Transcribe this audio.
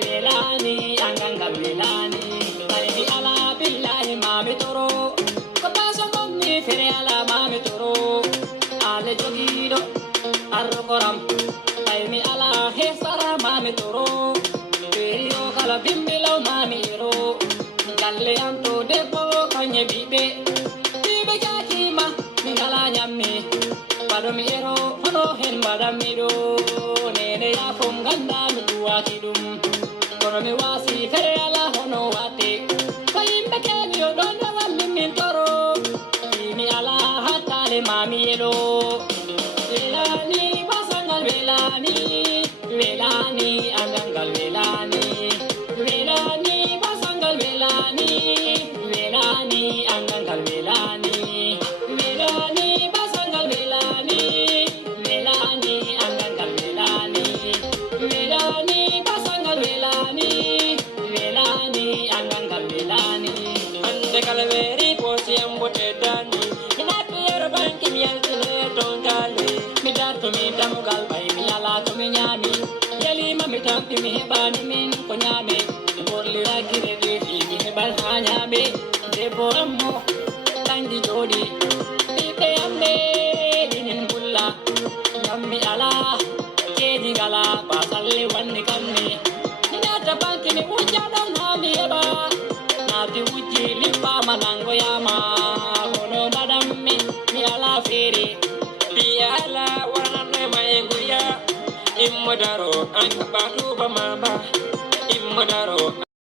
velani angangal velani albi ala billahi mami toro ko baso mommi fere ala mami toro ale jogido arro koram mi ala he sara mami toro teriyo kala bimbilo mami ro galle anto debbo kanye bibe bibe jakima mi kala nyammi bado mi ero hono hen badami do nene ya fom ganda mi duwati dum kono mi wasi fere ala hono wate fayimbe keni o don walli min toro mi ala hatale mami elo velani basangal velani velani angangal velani velani basangal velani velani angangal velani velani basangal velani velani angangal velani velani basangal velani velani angangal velani ande kalveri posi ambote dani inati banki mi altine tongale mi darto mi damugal bay mi ala to mi nyami yali ma mi tampi mi hebani min ko nyame borli ragire de fi mi hebal ha nyame de borammo tandi jodi ibe amne dinin bulla nyammi ala keji gala basalle wanni kamne inata banki mi ujja don ha mi heba nati ujji lipa manango yama hono badammi mi ala fere biala wana mayenguya imodaro an kabatu bamaba imodaro